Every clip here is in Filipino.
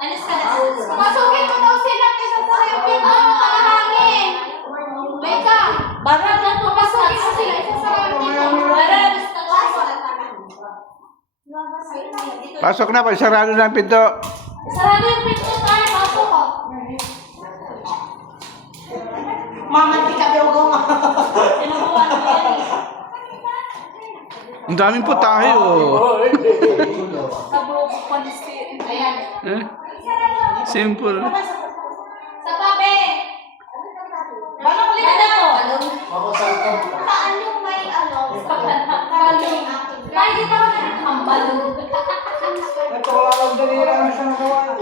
Alis ka na. Masukin mo daw sila kaysa sa yung pinto yung kalahangin. May ka. Bara na po. Masukin mo sila isa sa yung pinto. Bara. Pasok na pa, sarado na ang pinto. Sarado yung pinto tayo. Pasok ko. Mamanti ka biyogo mo. Sinubuan mo yan eh. Ang daming putahe, oh. Sabog ko ni Spirit. Ayan. Eh? Simple. Sa pape. Balong lina na to. Paano may ano? Balong. Kahit dito ka na ang balong. Ito wala akong dalira na siya nagawa.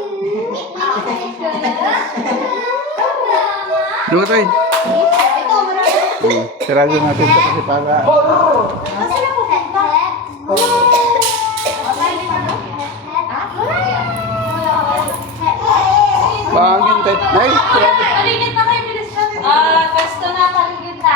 Doon ka tayo. Ito, marami. Sarado natin ito kasi para... Kasi na po, Pangin tayo. Nay, sarado. Paligid na kayo, bilis na. Pwesto na, paligid na.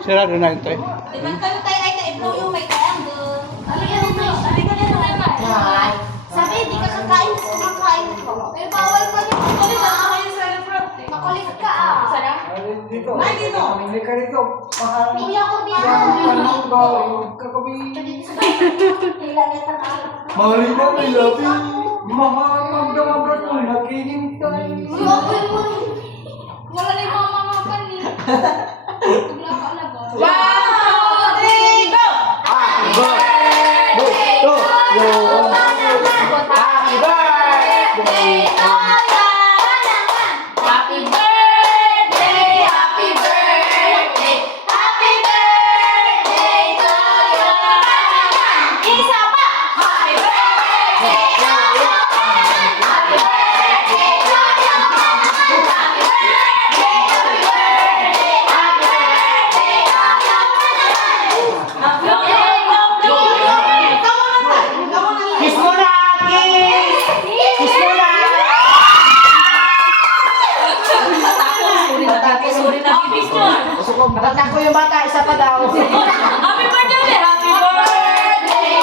Sarado natin tayo. Diba kayo tayo ay ka-iblow yung may triangle. Halika na tayo. Halika na tayo. sabi, di ka kakain sa kumakain ko. Pero bawal pa rin. Makulit na kayo sa restaurant. Makulit ka ah. Sarap. Dito. Ay, dito. Hindi ka dito. Hindi ako dito. Anong ba? Kakabi. Tila niya tanong. Mahali na, may labi. Mahapagdamagat mo. Naghihintay. Wala na yung mga mamakan eh. Bigla ka na ba? 1, 2, 3, go! Happy birthday to you. Happy birthday to you. Happy birthday, happy birthday, happy birthday to you. Isa pa! Happy birthday to you. Happy birthday to you. Happy birthday, happy birthday, happy birthday to you. Kiss mo na, kiss! Kiss mo na! Matatako yung bata, isa pa daw. Happy birthday ulit! Happy birthday!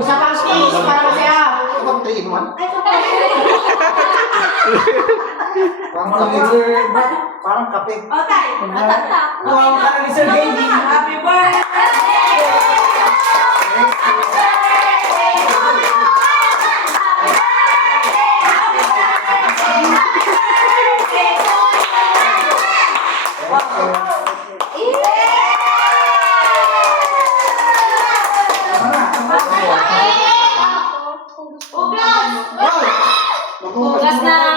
Isa pang kiss para masaya. Parang kape. Okay, matanda. Wow, parang ni Sir Baby. Happy birthday! Hugas na!